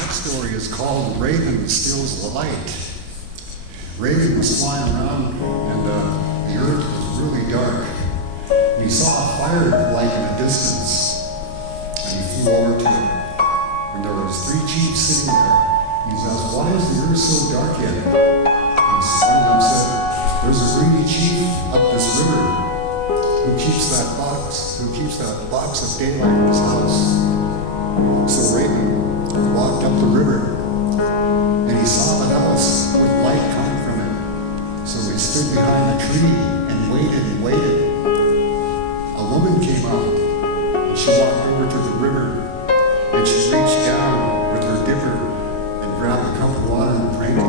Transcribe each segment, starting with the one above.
Next story is called Raven Steals the Light. Raven was flying around and the earth was really dark. And he saw a fire light in the distance and he flew over to it. And there was 3 chiefs sitting there. He asked, "Why is the earth so dark yet?" And one of them said, "There's a greedy chief up this river who keeps that box of daylight in his house." So Raven walked up the river and he saw the house with light coming from it. So he stood behind a tree and waited and waited. A woman came out and she walked over to the river and she reached down with her dipper and grabbed a cup of water and drank it.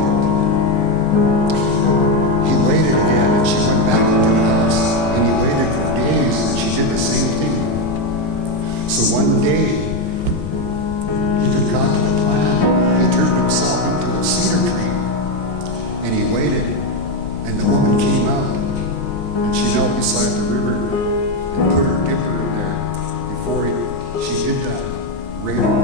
He waited again and she went back into the house and he waited for days and she did the same thing. So one day, he concocted a plan. He turned himself into a cedar tree and he waited and the woman came out and she knelt beside the river and put her dipper in there. Before she did that, Raven